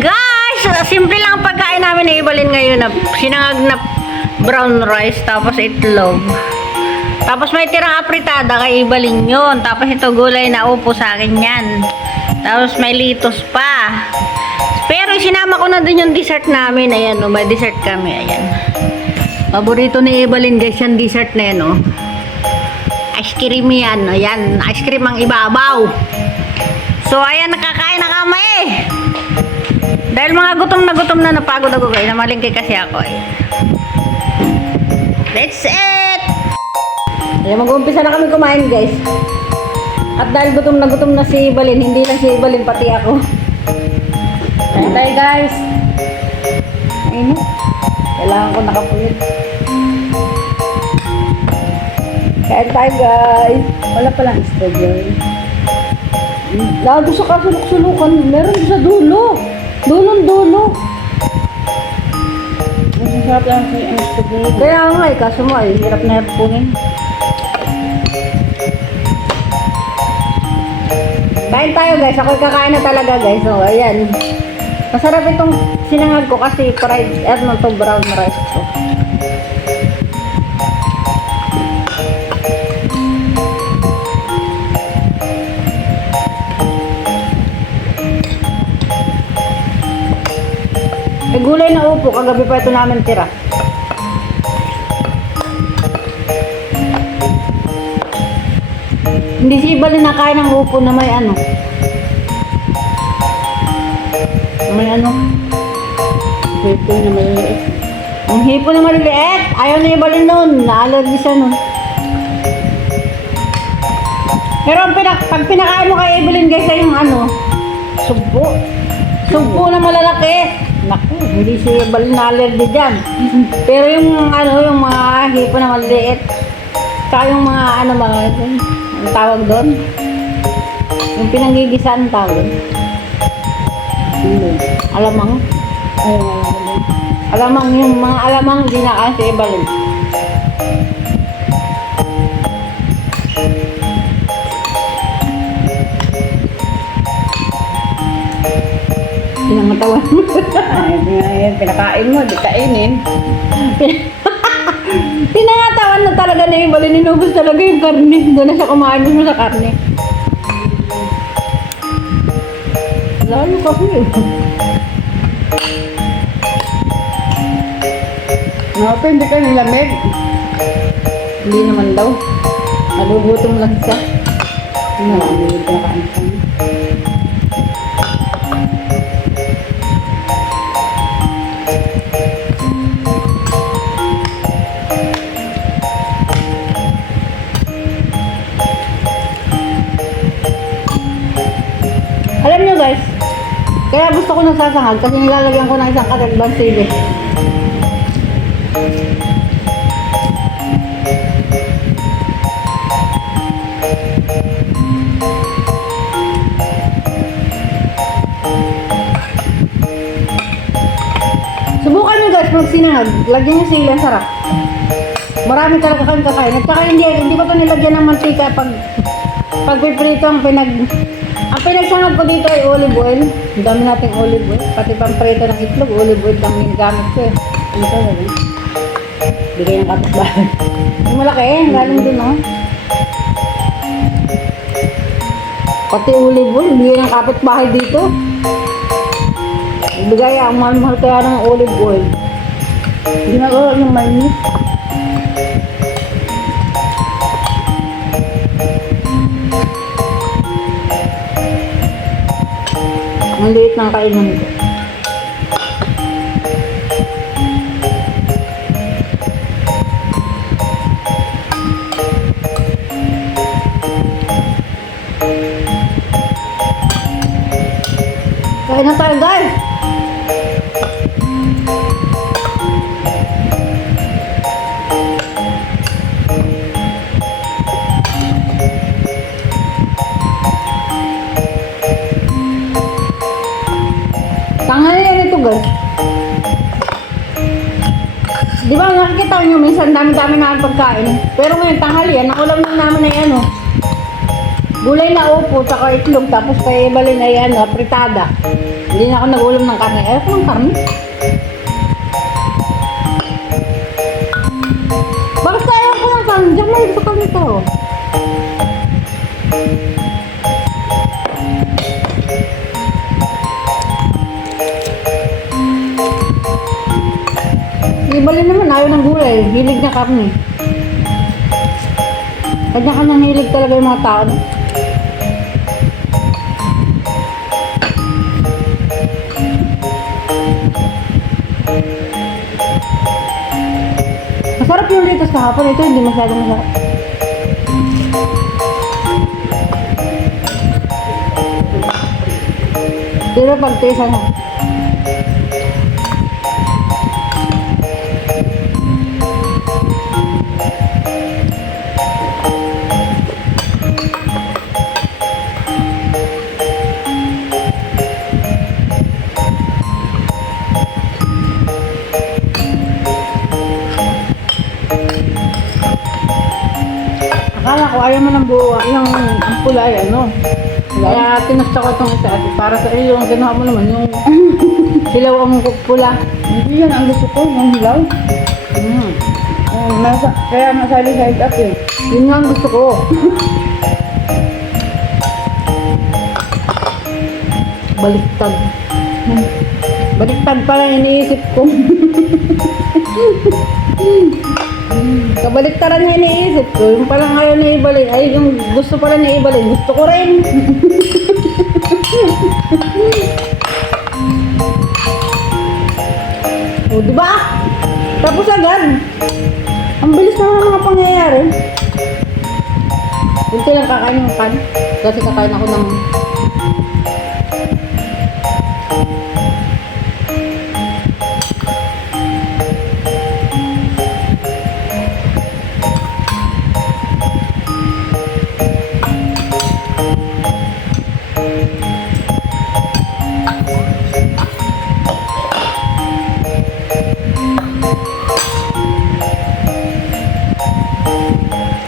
guys! Simple lang ang pagkain namin ni Ibalin ngayon na sinangag na brown rice tapos itlog. Tapos may tirang apritada kay Ibalin yun. Tapos ito gulay na upo sa akin yan. Tapos may litos pa. Pero sinama ko na din yung dessert namin. Ayan o, may dessert kami. Ayan. Paborito ni Ibalin guys yung dessert na yan o. Ice cream yan. Ayan, ice cream ang ibabaw. So ayan, nakakain na kami. Dahil mga gutom na napagod ako guys. Namalingkay kasi ako eh. That's it! Ayan, mag-umpisa na kami kumain guys. At dahil gutom na si Ibalin, hindi lang si Ibalin, pati ako. Ayan tayo guys. Ayun. Kailangan ko nakapuyot. Kain tayo guys. Wala palang strawberry. Lalo sa kasulok-sulukan. Meron sa dulo. Dulong-dulo. Masarap lang sa strawberry. Kaya nga eh, kaso mo ay hirap na hirap punin. Kain tayo guys. Ako'y kakain na talaga guys. So ayan. Masarap itong sinangag ko kasi fried, to brown rice ko. May gulay na upo, kagabi pa ito namin tira. Hindi si Ibalin nakain ng upo na may ano. May ano? Ito na maliliit. Ang hipo na maliliit. Ayaw na Ibalin nun. Na-allergy siya nun. Pero pag pinakain mo kay Ibalin guys ay yung ano, sugpo. Sugpo na malalaki. Naku, hindi si Ibalin na-allergy dyan. Pero yung ano, yung mga hipo na maliliit. Saka yung mga ano mga, ang tawag doon. Yung pinangigisaan tawag. Alamang. Ay, wala. Alamang, yung mga alamang hindi na kasi Ibalin. Pinangatawan mo. Ay, pinakain mo, di kainin. Pinangatawan na talaga na Ibalin. Inubos talaga yung karne. Doon na siya kumain mo sa karne. Lalo kasi eh. Naku, hindi ka nilamig. Hindi naman daw. Nagugutom lang siya. Hindi ka nakain siya. Alam nyo guys, kaya gusto ko ng sasangag kasi nilalagyan ko ng isang katagban sili. Subukan nyo guys magsinangag, lagyan nyo sili, ang sarap. Marami talaga kayong kakain. At saka hindi ko ito nilagyan ng mantika pag piprito ang pinagsangag ko dito ay olive oil. Ang dami nating olive oil. Pati pamprito ng itlog, olive oil ang ginagamit ko eh. Ano ito yun? Bigay ng kapitbahay. Yung malaki eh, galing din oh. Pati olive oil, bigay ng kapitbahay dito. Bigay ang mahal-mahal kaya ng olive oil. Ginagawa ng mainit. Ang liit ng kainan ko. Kain na tayo guys! Tanghali yan ito guys. Di ba nakikita nyo minsan dami-dami na pagkain. Pero ngayon tanghali yan, nakulam lang namin ay ano. Gulay na upo, saka itlog, tapos kay Ibalin ay ano, apritada. Hindi na ako nag-ulam ng karne. Ayaw ko ng karne. Bakit ayaw ko ng karne? Diyan may sa karne to. Ibalik naman, ayaw ng gulay. Hilig na karne. Kanya-kanyang hilig talaga yung mga tao. No? Masarap yung litas kahapon. Ito hindi masyadong masarap. Pero pagtesa na. Akala ko ayaw mo ng buo, yung ang pula ay ano. Kaya tinasta ko itong isa para sa iyo, yung ginawa mo naman, yung hilaw ang pula. Hindi yan ang gusto ko, yung hilaw. Kaya masali side up eh. Yun nga ang gusto ko. Baliktad. Baliktad pala yung iniisip ko. Kabaliktaran na iniisip ko. Yung palang ayaw na ibalik. Ay, yung gusto pala na ibalik. Gusto ko rin. O, diba? Tapos agad. Ang bilis naman ang mga pangyayari. Kunti lang kakain yung kan. Kasi kakain ako ng...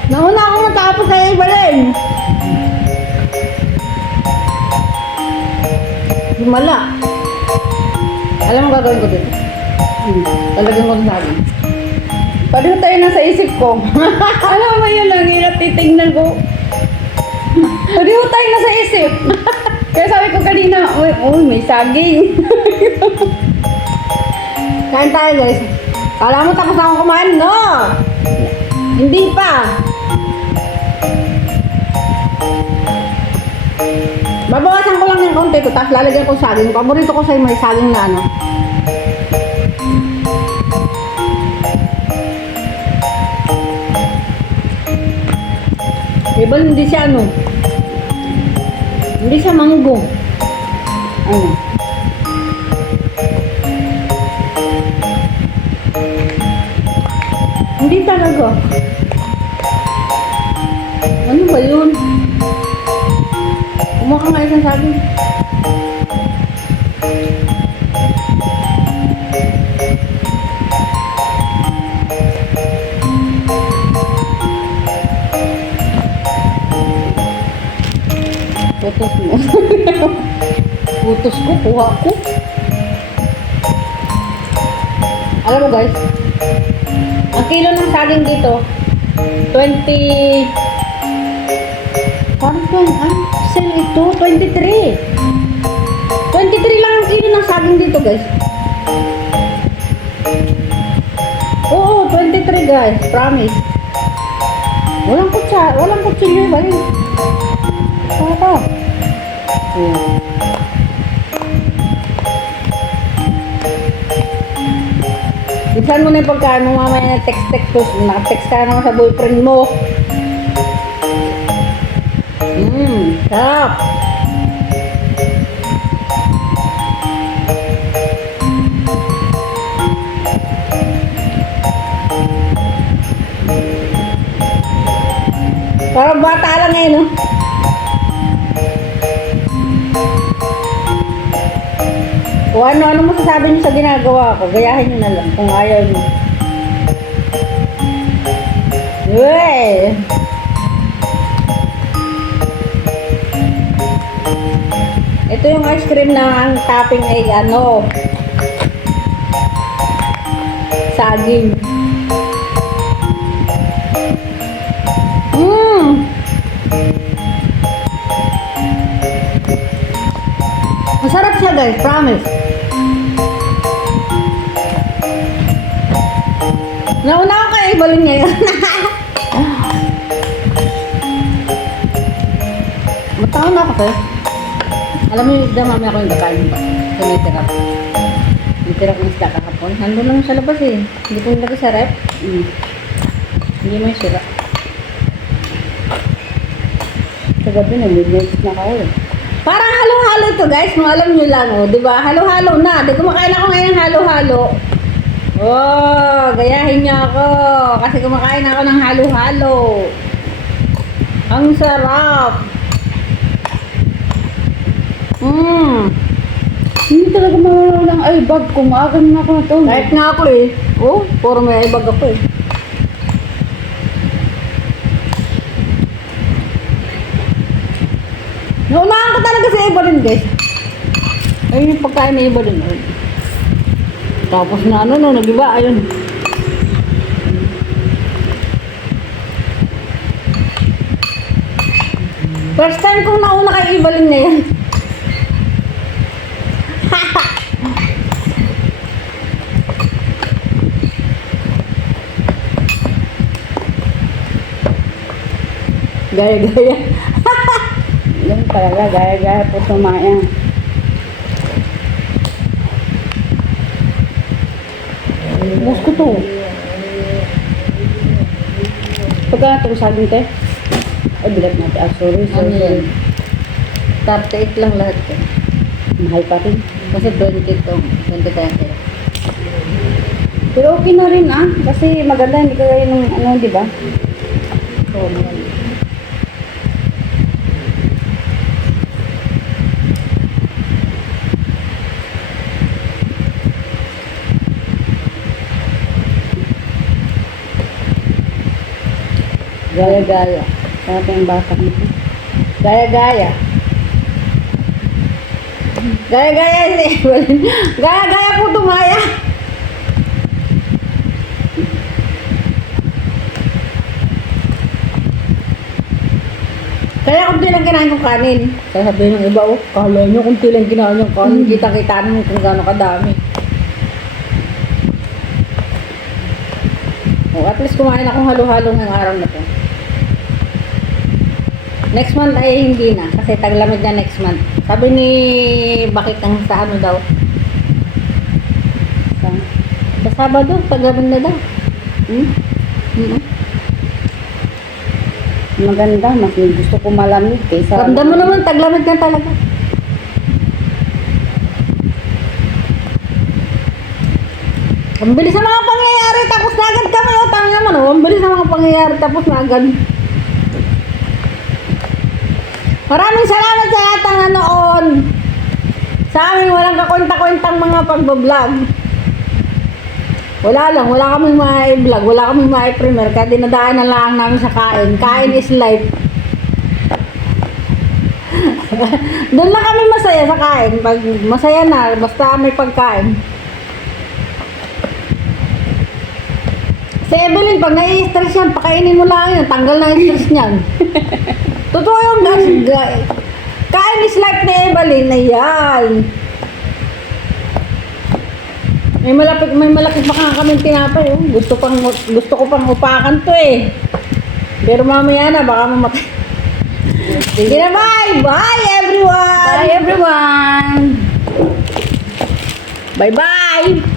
Nauna ako natapos kaya ibalin. Himala. Alam mo gagawin ko dito? Talagang kong sabi. Pareho tayo nasa isip ko. Alam mo yun lang, hirap titignan ko. Pareho tayo nasa isip. Kaya sabi ko kanina, uy, may saging. Kain tayo guys. Kala mo tapos akong kumain? No! Hindi pa. Babawasan ko lang ng konti ko, tapos lalagyan ko saging. Paborito ko sa'yo may saging na ano. Iba hindi siya ano. Hindi siya manggo. Ano? Hindi talaga. Ano ba yun? Kumaka nga isang saging. Putos mo. Putos ko, kuha ko. Alam mo guys, ang kilo ng saging dito, 20... Parang ano? Sale ito, 23. 23 lang ang kilo ng saging dito guys. Oo, 23 guys, promise. Walang kutsilyo, balik. Ito. Buksan mo na yung pagkain mo, mamaya na text-text ko. Naka-text ka naman sa boyfriend mo. Sarap. Parang bata lang eh, no? Kung ano masasabi niyo sa ginagawa ko, gayahin niyo na lang kung ayaw niyo. Uy! Ito yung ice cream na ang topping ay ano, saging. Masarap siya guys, promise. Nauna ako kay Ibalin ngayon. Mataon na ako sir. Alam mo yung isda, mamaya ako yung kakain ba? Ito may tira. May tira kong isda kahapon. Nandun lang sa labas eh. Hindi ko nilagay sa rep. Hindi mo yung sira. Sa gabi na, midnight na ako eh. Parang halo-halo ito guys, kung alam nyo lang, oh, di ba? Halo-halo na. Di kumakain ako ngayon halo-halo. Oh, gayahin niyo ako. Kasi kumakain ako ng halo-halo. Ang sarap. Hindi talaga mawawala ng eye bag ko. Maaga na ako natulog. Kahit nga ako eh. Oh, puro may ibag ako eh. Naunahan ko talaga sa iba rin guys. Ayun yung pagkain na iba rin. Ayun. Tapos na ano no, nag-iba. Ayun. First time kong nauna kay Ibalin na yan. Gaya-gaya. Yan talaga, gaya-gaya po sumaya. Bus ko to. Pagka ito saging te? Ay, bilat natin. Ah, sorry. Ano yan? 38 lang lahat eh. Mahal pa rin. Kasi 20 to. 20 tayo kaya. Pero okay na rin ah. Kasi maganda, hindi kagaya nung ano, di ba? Oo, mahal. Gaya-gaya. Sa ating bata nito. Gaya-gaya. Gaya-gaya si Evelyn. Gaya-gaya po tumaya. Kaya kunti lang kinain kong kanin. Sasabihin ng iba, oh, kala nyo kunti lang kinain yung kanin. Kita-kita naman kung gaano kadami. Oh, at least kumain akong halo-halo ngayong araw na to. Next month ay hindi na. Kasi taglamig na next month. Sabi ni Bakit ang sa ano daw? Sa Sabado, taglamig na daw. Maganda. Mas gusto ko malamig kaysa... Ramdam mo naman, taglamig na talaga. Ang bilis sa mga pangyayari, tapos na agad kami. O, tama naman, oh. Ang bilis sa mga pangyayari, tapos na agad. Maraming salamat sa lahat ng nanood. Sa amin, walang kakwenta-kwentang mga pagbablog. Wala lang, wala kaming ma-vlog, wala kaming ma-premiere, kaya dinadaanan lang namin sa kain. Kain is life. Doon lang kami masaya sa kain. Pag masaya na, basta may pagkain. Si Evelyn, pag nai-stress yan, pakainin mo lang yun, tanggal na yung stress niyan. Totoo yung guys. Kain is life ni Evelyn, ayan. May malaki pa kaming tinapay, oh. Gusto ko pang upakan to eh. Pero mamaya na, baka mamatay. Sige na, bye! Bye everyone! Bye everyone! Bye-bye!